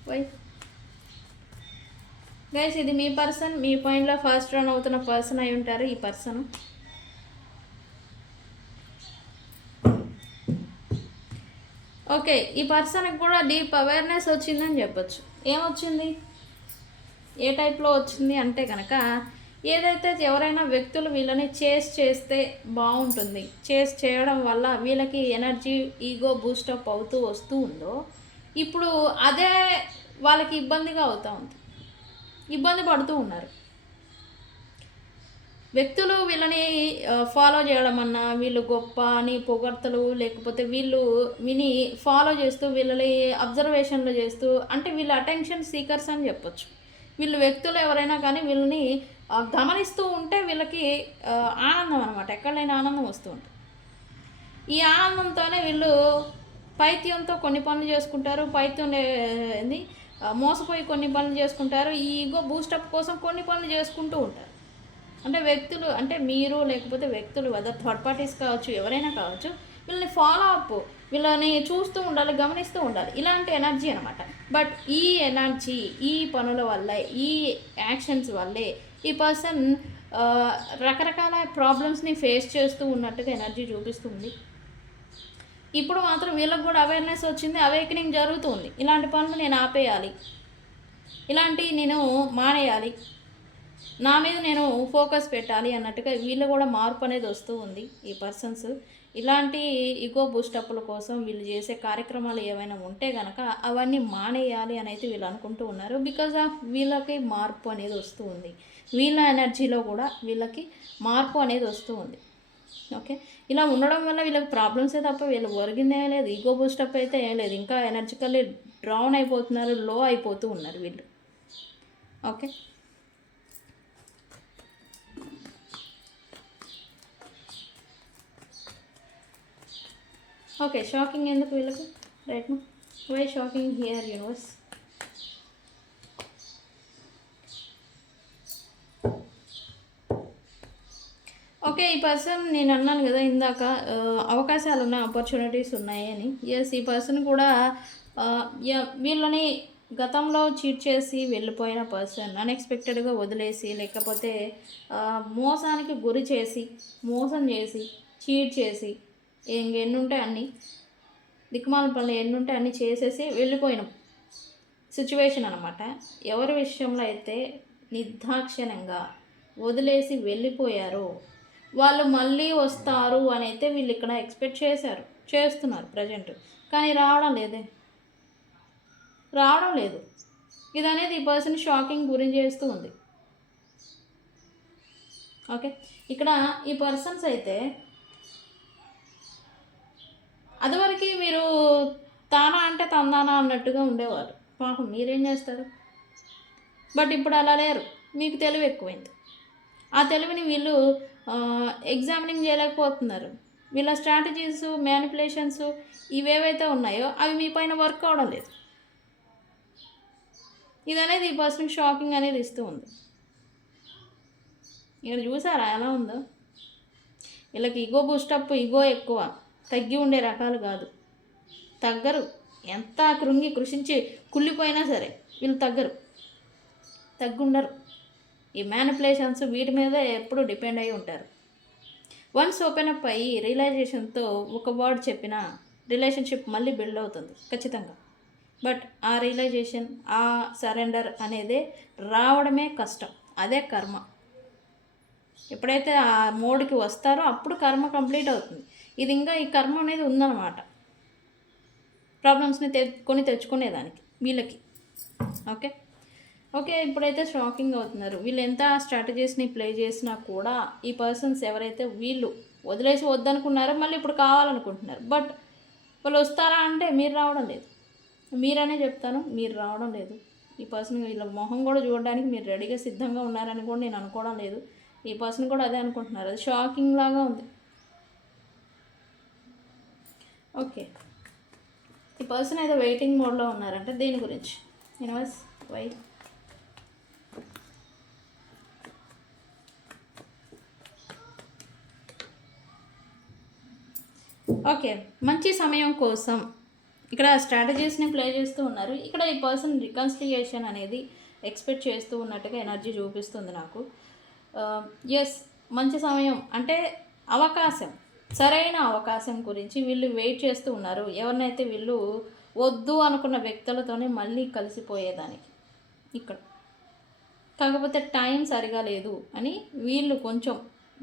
Why guys, ఇది మీ పర్సన్, మీ పాయింట్లో ఫస్ట్ రన్ అవుతున్న పర్సన్ అయి ఉంటారు ఈ పర్సన్. ఓకే, ఈ పర్సన్కి కూడా డీప్ అవేర్నెస్ వచ్చిందని చెప్పొచ్చు. ఏమొచ్చింది, ఏ టైప్లో వచ్చింది అంటే కనుక, ఏదైతే ఎవరైనా వ్యక్తులు వీళ్ళని చేస్తే బాగుంటుంది, చేయడం వల్ల వీళ్ళకి ఎనర్జీ, ఈగో బూస్టప్ అవుతూ వస్తూ ఉందో, ఇప్పుడు అదే వాళ్ళకి ఇబ్బందిగా అవుతూ ఉంది, ఇబ్బంది పడుతూ ఉన్నారు. వ్యక్తులు వీళ్ళని ఫాలో చేయడం అన్నా, వీళ్ళు గొప్ప అని పొగడ్తలు, లేకపోతే వీళ్ళు విని ఫాలో చేస్తూ వీళ్ళని అబ్జర్వేషన్లు చేస్తూ, అంటే వీళ్ళు అటెన్షన్ సీకర్స్ అని చెప్పొచ్చు. వీళ్ళు వ్యక్తులు ఎవరైనా కానీ వీళ్ళని గమనిస్తూ ఉంటే వీళ్ళకి ఆనందం అనమాట, ఎక్కడ లేని ఆనందం వస్తూ ఉంటుంది. ఈ ఆనందంతోనే వీళ్ళు పైత్యంతో కొన్ని పనులు చేసుకుంటారు, పైత్యం మోసపోయి కొన్ని పనులు చేసుకుంటారు, ఈ ఈగో బూస్టప్ కోసం కొన్ని పనులు చేసుకుంటూ ఉంటారు. అంటే వ్యక్తులు అంటే మీరు, లేకపోతే వ్యక్తులు అదర్ థర్డ్ పార్టీస్ కావచ్చు, ఎవరైనా కావచ్చు, వీళ్ళని ఫాలో అప్, వీళ్ళని చూస్తూ ఉండాలి, గమనిస్తూ ఉండాలి, ఇలాంటి ఎనర్జీ అనమాట. బట్ ఈ ఎనర్జీ, ఈ పనుల వల్లే, ఈ యాక్షన్స్ వల్లే ఈ పర్సన్ రకరకాల ప్రాబ్లమ్స్ని ఫేస్ చేస్తూ ఉన్నట్టుగా ఎనర్జీ చూపిస్తుంది. ఇప్పుడు మాత్రం వీళ్ళకి కూడా అవేర్నెస్ వచ్చింది, అవేకనింగ్ జరుగుతుంది. ఇలాంటి పనులు నేను ఆపేయాలి, ఇలాంటివి నేను మానేయాలి, నా మీద నేను ఫోకస్ పెట్టాలి అన్నట్టుగా వీళ్ళు కూడా మార్పు అనేది వస్తూ ఉంది. ఈ పర్సన్స్ ఇలాంటి ఈగో బూస్టప్ల కోసం వీళ్ళు చేసే కార్యక్రమాలు ఏమైనా ఉంటే కనుక అవన్నీ మానేయాలి అని అయితే వీళ్ళు అనుకుంటూ ఉన్నారు. బికాజ్ ఆఫ్ వీళ్ళకి మార్పు అనేది వస్తూ ఉంది, వీళ్ళ ఎనర్జీలో కూడా వీళ్ళకి మార్పు అనేది వస్తూ ఉంది. ఓకే, ఇలా ఉండడం వల్ల వీళ్ళకి ప్రాబ్లమ్సే తప్ప వీళ్ళు ఒరిగిందే లేదు, ఈగో బూస్టప్ అయితే ఏం లేదు, ఇంకా ఎనర్జికల్లీ డ్రౌన్ అయిపోతున్నారు, లో అయిపోతూ ఉన్నారు వీళ్ళు. ఓకే, ఓకే, షాకింగ్ ఎందుకు వీళ్ళకి right no? Why shocking here universe? Okay, ఈ పర్సన్ నేను అన్నాను కదా ఇందాక, అవకాశాలు ఉన్నాయి, ఆపర్చునిటీస్ ఉన్నాయి అని. ఎస్, ఈ పర్సన్ కూడా వీళ్ళని గతంలో చీట్ చేసి వెళ్ళిపోయిన పర్సన్, అన్ఎక్స్పెక్టెడ్గా వదిలేసి, లేకపోతే మోసానికి గురి చేసి, మోసం చేసి, చీట్ చేసి, ఎన్నుంటే అన్నీ దిక్కుమాల పనులు ఎన్నుంటే అన్నీ చేసేసి వెళ్ళిపోయినాం సిచ్యువేషన్ అనమాట. ఎవరి విషయంలో అయితే నిర్దాక్షిణ్యంగా వదిలేసి వెళ్ళిపోయారో వాళ్ళు మళ్ళీ వస్తారు అని అయితే వీళ్ళు ఇక్కడ ఎక్స్పెక్ట్ చేస్తున్నారు ప్రజెంట్. కానీ రావడం లేదు. ఇది అనేది ఈ పర్సన్ షాకింగ్ గురి చేస్తూ ఉంది. ఓకే, ఇక్కడ ఈ పర్సన్స్ అయితే అదివరకు మీరు తానా అంటే తందానా అన్నట్టుగా ఉండేవారు. పాపం మీరేం చేస్తారు? బట్ ఇప్పుడు అలా లేరు. మీకు తెలివి ఎక్కువైంది. ఆ తెలివిని వీళ్ళు ఎగ్జామినింగ్ చేయలేకపోతున్నారు. వీళ్ళ స్ట్రాటజీస్, మ్యానిపులేషన్స్ ఇవేవైతే ఉన్నాయో అవి మీ పైన వర్క్ అవడం లేదు. ఇది అనేది ఈ పర్సన్కి షాకింగ్ అనేది ఇస్తూ ఉంది. ఇక్కడ చూసారా ఎలా ఉందో? వీళ్ళకి ఈగో బూస్టప్, ఈగో ఎక్కువ, తగ్గి ఉండే రకాలు కాదు. తగ్గరు. ఎంత కృషించి కుళ్ళిపోయినా సరే వీళ్ళు తగ్గుండరు. ఈ మ్యానిపులేషన్స్ వీటి మీద ఎప్పుడూ డిపెండ్ అయి ఉంటారు. వన్స్ ఓపెన్ అప్ అయ్యి రియలైజేషన్తో ఒక వర్డ్ చెప్పిన రిలేషన్షిప్ మళ్ళీ బిల్డ్ అవుతుంది ఖచ్చితంగా. బట్ ఆ రియలైజేషన్, ఆ సరెండర్ అనేది రావడమే కష్టం. అదే కర్మ. ఎప్పుడైతే ఆ మోడ్కి వస్తారో అప్పుడు కర్మ కంప్లీట్ అవుతుంది. ఇది ఇంకా ఈ కర్మ అనేది ఉందన్నమాట, ప్రాబ్లమ్స్ని తెచ్చుకునేదానికి వీళ్ళకి. ఓకే, ఇప్పుడైతే షాకింగ్ అవుతున్నారు. వీళ్ళు ఎంత స్ట్రాటజీస్ని ప్లే చేసినా కూడా ఈ పర్సన్స్ ఎవరైతే వీళ్ళు వదిలేసి వద్దనుకున్నారో మళ్ళీ ఇప్పుడు కావాలనుకుంటున్నారు. బట్ వాళ్ళు వస్తారా అంటే మీరు రావడం లేదు. మీరనే చెప్తాను, మీరు రావడం లేదు. ఈ పర్సన్ వీళ్ళ మొహం కూడా చూడడానికి మీరు రెడీగా సిద్ధంగా ఉన్నారని కూడా నేను అనుకోవడం లేదు. ఈ పర్సన్ కూడా అదే అనుకుంటున్నారు. అది షాకింగ్ లాగా ఉంది. ఓకే, ఈ పర్సన్ అయితే వెయిటింగ్ మోడ్లో ఉన్నారంటే దేని గురించి? Universe why? ఓకే, మంచి సమయం కోసం ఇక్కడ స్ట్రాటజీస్ని ప్లే చేస్తూ ఉన్నారు. ఇక్కడ ఈ పర్సన్ రికన్సిలియేషన్ అనేది ఎక్స్పెక్ట్ చేస్తూ ఉన్నట్టుగా ఎనర్జీ చూపిస్తుంది నాకు. ఎస్, మంచి సమయం అంటే అవకాశం, సరైన అవకాశం గురించి వీళ్ళు వెయిట్ చేస్తూ ఉన్నారు. ఎవరినైతే వీళ్ళు వద్దు అనుకున్న వ్యక్తులతోనే మళ్ళీ కలిసిపోయేదానికి ఇక్కడ. కాకపోతే టైం సరిగా లేదు అని వీళ్ళు కొంచెం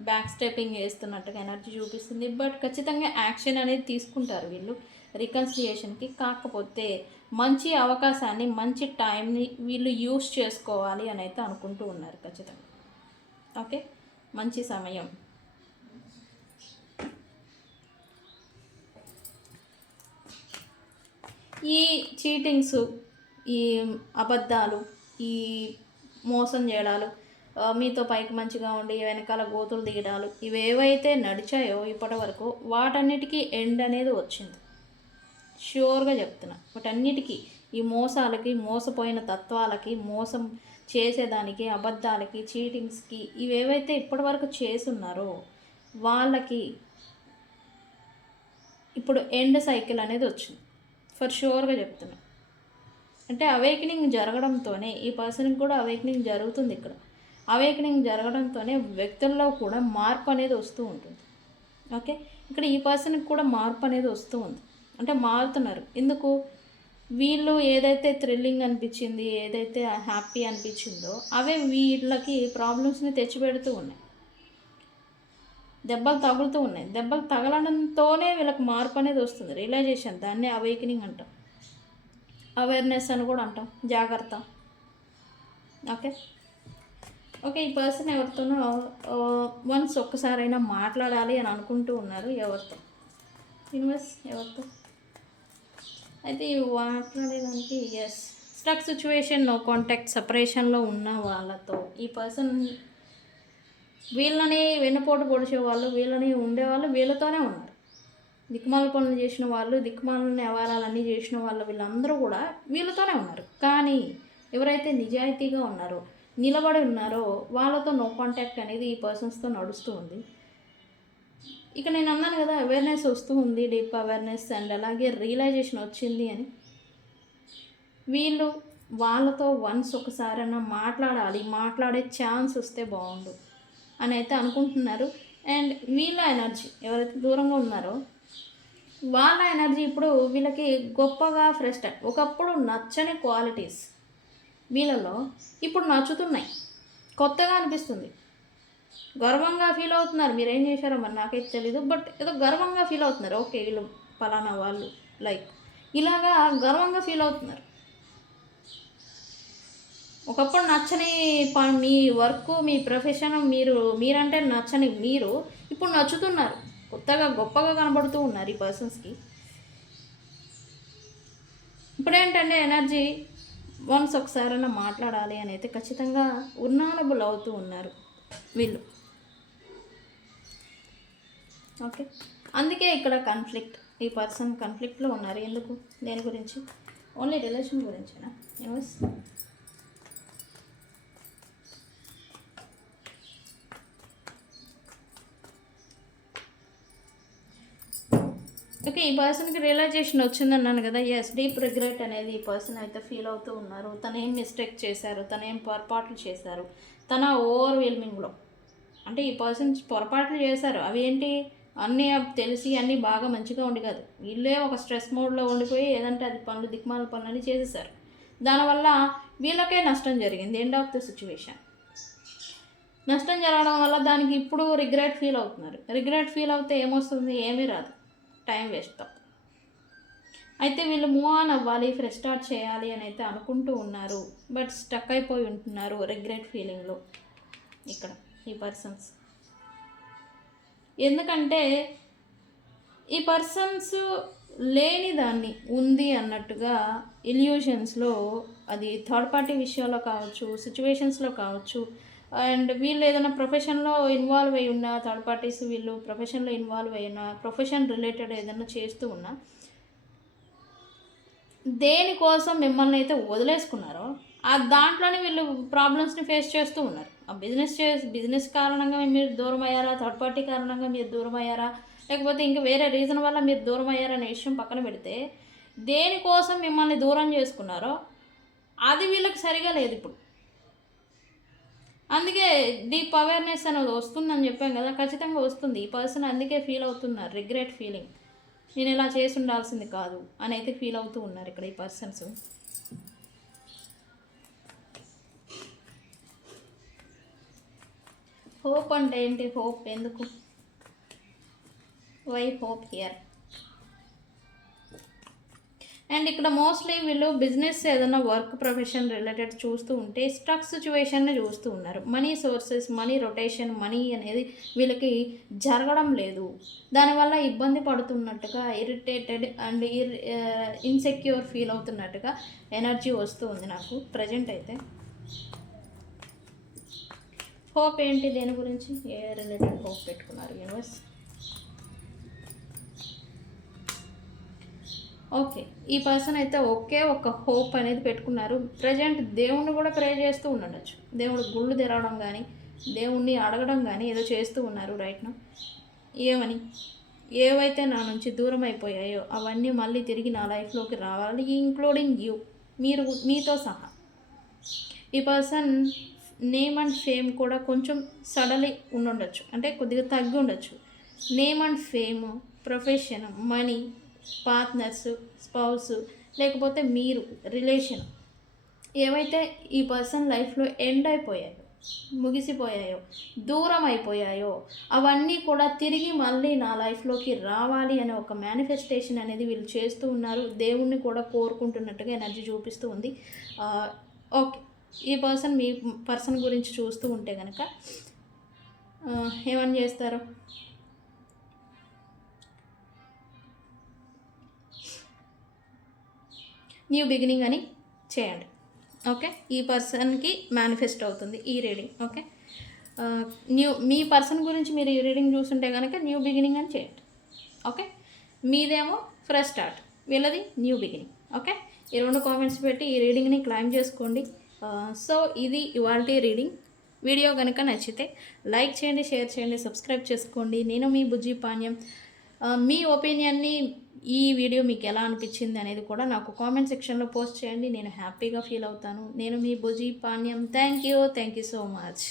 బ్యాక్ స్టెప్పింగ్ వేస్తున్నట్టుగా ఎనర్జీ చూపిస్తుంది. బట్ ఖచ్చితంగా యాక్షన్ అనేది తీసుకుంటారు వీళ్ళు రికన్సిలియేషన్కి. కాకపోతే మంచి అవకాశాన్ని, మంచి టైంని వీళ్ళు యూస్ చేసుకోవాలి అని అయితే అనుకుంటూ ఉన్నారు ఖచ్చితంగా. ఓకే, మంచి సమయం. ఈ చీటింగ్స్, ఈ అబద్ధాలు, ఈ మోసం చేయడాలు, మీతో పైకి మంచిగా ఉండి వెనకాల గోతులు దిగడాలు ఇవేవైతే నడిచాయో ఇప్పటి వరకు వాటన్నిటికీ ఎండ్ అనేది వచ్చింది. ష్యూర్గా చెప్తున్నా. వాటన్నిటికీ, ఈ మోసాలకి, మోసపోయిన తత్వాలకి, మోసం చేసేదానికి, అబద్ధాలకి, చీటింగ్స్కి ఇవేవైతే ఇప్పటి వరకు చేసున్నారో వాళ్ళకి ఇప్పుడు ఎండ్ సైకిల్ అనేది వచ్చింది. ఫర్ ష్యూర్గా చెప్తున్నా. అంటే అవేకనింగ్ జరగడంతోనే ఈ పర్సన్కి కూడా అవేకనింగ్ జరుగుతుంది. ఇక్కడ అవేకనింగ్ జరగడంతోనే వ్యక్తుల్లో కూడా మార్పు అనేది వస్తూ ఉంటుంది. ఓకే, ఇక్కడ ఈ పర్సన్కి కూడా మార్పు అనేది వస్తూ ఉంది. అంటే మారుతున్నారు. ఎందుకు? వీళ్ళు ఏదైతే థ్రిల్లింగ్ అనిపించింది, ఏదైతే హ్యాపీ అనిపించిందో అవే వీళ్ళకి ప్రాబ్లమ్స్ని తెచ్చిపెడుతూ ఉన్నాయి. దెబ్బలు తగులుతూ ఉన్నాయి. దెబ్బలు తగలడంతోనే వీళ్ళకి మార్పు అనేది వస్తుంది. రియలైజేషన్, దాన్నే అవేకనింగ్ అంటాం, అవేర్నెస్ అని కూడా అంటాం, జాగ్రత్త. ఓకే, ఈ పర్సన్ ఎవరితోనో వన్స్ ఒక్కసారైనా మాట్లాడాలి అని అనుకుంటూ ఉన్నారు. ఎవరితో? యూనివర్స్ ఎవరితో అయితే మాట్లాడేదానికి? Yes, struck situation, no contact, సపరేషన్లో ఉన్న వాళ్ళతో ఈ పర్సన్ వీళ్ళని వెన్నుపోటు పొడిచే వాళ్ళు, వీళ్ళని ఉండేవాళ్ళు వీళ్ళతోనే ఉన్నారు. దిక్మాల పనులు చేసిన వాళ్ళు, దిక్మాలను వ్యవహారాలన్నీ చేసిన వాళ్ళు వీళ్ళందరూ కూడా వీళ్ళతోనే ఉన్నారు. కానీ ఎవరైతే నిజాయితీగా ఉన్నారో, నిలబడి ఉన్నారో వాళ్ళతో నో కాంటాక్ట్ అనేది ఈ పర్సన్స్తో నడుస్తూ ఉంది. ఇక నేను అన్నాను కదా, అవేర్నెస్ వస్తూ ఉంది, డీప్ అవేర్నెస్ అండ్ అలాగే రియలైజేషన్ వచ్చింది అని. వీళ్ళు వాళ్ళతో వన్స్ ఒకసారైనా మాట్లాడే ఛాన్స్ వస్తే బాగుండు అని అయితే అనుకుంటున్నారు. అండ్ వీళ్ళ ఎనర్జీ, ఎవరైతే దూరంగా ఉన్నారో వాళ్ళ ఎనర్జీ ఇప్పుడు వీళ్ళకి గొప్పగా ఫ్రెస్టెడ్. ఒకప్పుడు నచ్చని క్వాలిటీస్ వీళ్ళలో ఇప్పుడు నచ్చుతున్నాయి, కొత్తగా అనిపిస్తుంది. గర్వంగా ఫీల్ అవుతున్నారు. మీరేం చేశారో మరి నాకైతే తెలీదు, బట్ ఏదో గర్వంగా ఫీల్ అవుతున్నారు. ఓకే, వీళ్ళు ఫలానా వాళ్ళు, లైక్ ఇలాగా గర్వంగా ఫీల్ అవుతున్నారు. ఒకప్పుడు నచ్చని మీ వర్క్, మీ ప్రొఫెషన్, మీరంటే నచ్చని మీరు ఇప్పుడు నచ్చుతున్నారు, కొత్తగా గొప్పగా కనబడుతూ ఉన్నారు ఈ పర్సన్స్కి. ఇప్పుడేంటంటే ఎనర్జీ వన్స్ ఒకసారైనా మాట్లాడాలి అని అయితే ఖచ్చితంగా ఉర్నాలబుల్ అవుతూ ఉన్నారు వీళ్ళు. ఓకే, అందుకే ఇక్కడ కాన్ఫ్లిక్ట్, ఈ పర్సన్ కాన్ఫ్లిక్ట్లో ఉన్నారు. ఎందుకు, దేని గురించి? ఓన్లీ రిలేషన్ గురించేనా? ఎస్. ఓకే, ఈ పర్సన్కి రియలైజేషన్ వచ్చిందన్నాను కదా. ఎస్, డీప్ రిగ్రెట్ అనేది ఈ పర్సన్ అయితే ఫీల్ అవుతూ ఉన్నారు. తను ఏం మిస్టేక్ చేశారు, తను ఏం పొరపాట్లు చేశారు, తన ఓవర్వెల్మింగ్లో అంటే ఈ పర్సన్స్ పొరపాట్లు చేశారు. అవి ఏంటి, అన్నీ తెలిసి అన్నీ బాగా మంచిగా ఉండి కాదు, వీళ్ళే ఒక స్ట్రెస్ మోడ్లో ఉండిపోయి ఏదంటే అది పనులు, దిక్మాల పనులని చేసేసారు. దానివల్ల వీళ్ళకే నష్టం జరిగింది. End of the situation. నష్టం జరగడం వల్ల దానికి ఇప్పుడు రిగ్రెట్ ఫీల్ అవుతున్నారు. రిగ్రెట్ ఫీల్ అవుతే ఏమొస్తుంది? ఏమీ రాదు, టైం వేస్ట్. అయితే వీళ్ళు మూవ్ ఆన్ అవ్వాలి, ఫ్రెష్ స్టార్ట్ చేయాలి అని అయితే అనుకుంటూ ఉన్నారు. బట్ స్టక్ అయిపోయి ఉంటున్నారు రిగ్రెట్ ఫీలింగ్లో ఇక్కడ ఈ పర్సన్స్. ఎందుకంటే ఈ పర్సన్స్ లేని దాన్ని ఉంది అన్నట్టుగా ఇల్యూషన్స్లో, అది థర్డ్ పార్టీ విషయాల్లో కావచ్చు, సిచ్యువేషన్స్లో కావచ్చు, అండ్ వీళ్ళు ఏదైనా ప్రొఫెషన్లో ఇన్వాల్వ్ అయి ఉన్న థర్డ్ పార్టీస్, వీళ్ళు ప్రొఫెషన్లో ఇన్వాల్వ్ అయిన, ప్రొఫెషన్ రిలేటెడ్ ఏదైనా చేస్తూ ఉన్నా, దేనికోసం మిమ్మల్ని అయితే వదిలేసుకున్నారో ఆ దాంట్లోనే వీళ్ళు ప్రాబ్లమ్స్ని ఫేస్ చేస్తూ ఉన్నారు. ఆ బిజినెస్ కారణంగా మీరు దూరం అయ్యారా, థర్డ్ పార్టీ కారణంగా మీరు దూరం అయ్యారా, లేకపోతే ఇంకా వేరే రీజన్ వల్ల మీరు దూరం అయ్యారనే విషయం పక్కన పెడితే, దేనికోసం మిమ్మల్ని దూరం చేసుకున్నారో అది వీళ్ళకి సరిగా లేదు ఇప్పుడు. అందుకే డీప్ అవేర్నెస్ అనేది వస్తుందని చెప్పాం కదా, ఖచ్చితంగా వస్తుంది. ఈ పర్సన్ అందుకే ఫీల్ అవుతున్నారు రిగ్రెట్ ఫీలింగ్. నేను ఇలా చేసి ఉండాల్సింది కాదు అని అయితే ఫీల్ అవుతూ ఉన్నారు ఇక్కడ ఈ పర్సన్స్. హోప్ అంటే ఏంటి? హోప్ ఎందుకు? Why hope here? అండ్ ఇక్కడ మోస్ట్లీ వీళ్ళు బిజినెస్ ఏదైనా వర్క్ ప్రొఫెషన్ రిలేటెడ్ చూస్తూ ఉంటే స్ట్రక్ సిచ్యువేషన్ని చూస్తూ ఉన్నారు. Money sources, money rotation, money అనేది వీళ్ళకి జరగడం లేదు. దానివల్ల ఇబ్బంది పడుతున్నట్టుగా, ఇరిటేటెడ్ అండ్ ఇన్సెక్యూర్ ఫీల్ అవుతున్నట్టుగా ఎనర్జీ వస్తూ ఉంది నాకు ప్రజెంట్ అయితే. హోప్ ఏంటి, దేని గురించి, ఏ రిలేటెడ్ హోప్ పెట్టుకున్నారు యూనివర్స్? ఓకే, ఈ పర్సన్ అయితే ఒకే ఒక హోప్ అనేది పెట్టుకున్నారు. ప్రజెంట్ దేవుణ్ణి కూడా ప్రే చేస్తూ ఉండొచ్చు. దేవుడు గుళ్ళు తెరవడం కానీ, దేవుణ్ణి అడగడం కానీ ఏదో చేస్తూ ఉన్నారు రైట్ను. ఏమని? ఏవైతే నా నుంచి దూరం అయిపోయాయో అవన్నీ మళ్ళీ తిరిగి నా లైఫ్లోకి రావాలి, ఇంక్లూడింగ్ యూ, మీతో సహా. ఈ పర్సన్ నేమ్ అండ్ ఫేమ్ కూడా కొంచెం సడలి ఉండొచ్చు, అంటే కొద్దిగా తగ్గి ఉండొచ్చు. Name and fame, profession, money, partners, spouse, లేకపోతే మీరు రిలేషన్, ఏవైతే ఈ పర్సన్ లైఫ్లో ఎండ్ అయిపోయాయో, ముగిసిపోయాయో, దూరం అయిపోయాయో అవన్నీ కూడా తిరిగి మళ్ళీ నా లైఫ్లోకి రావాలి అనే ఒక మేనిఫెస్టేషన్ అనేది వీళ్ళు చేస్తూ ఉన్నారు. దేవుణ్ణి కూడా కోరుకుంటున్నట్టుగా ఎనర్జీ చూపిస్తూ ఉంది. ఓకే, ఈ మీ పర్సన్ గురించి చూస్తూ ఉంటే కనుక ఏమని చేస్తారు? న్యూ బిగినింగ్ అని చేయండి. ఓకే, ఈ పర్సన్కి మేనిఫెస్ట్ అవుతుంది ఈ రీడింగ్. ఓకే, మీ పర్సన్ గురించి మీరు ఈ రీడింగ్ చూస్తుంటే కనుక న్యూ బిగినింగ్ అని చేయండి. ఓకే, మీదేమో ఫ్రెష్ స్టార్ట్, వీళ్ళది న్యూ బిగినింగ్. ఓకే, ఈ రెండు కామెంట్స్ పెట్టి ఈ రీడింగ్ని క్లైమ్ చేసుకోండి. సో ఇది ఇవాల్టి రీడింగ్. వీడియో కనుక నచ్చితే లైక్ చేయండి, షేర్ చేయండి, సబ్స్క్రైబ్ చేసుకోండి. నేను మీ బుజ్జి పాణ్యం. మీ ఒపీనియన్ని, ఈ వీడియో మీకు ఎలా అనిపించింది అనేది కూడా నాకు కామెంట్ సెక్షన్లో పోస్ట్ చేయండి. నేను హ్యాపీగా ఫీల్ అవుతాను. నేను మీ Bujji Panyam. Thank you so much.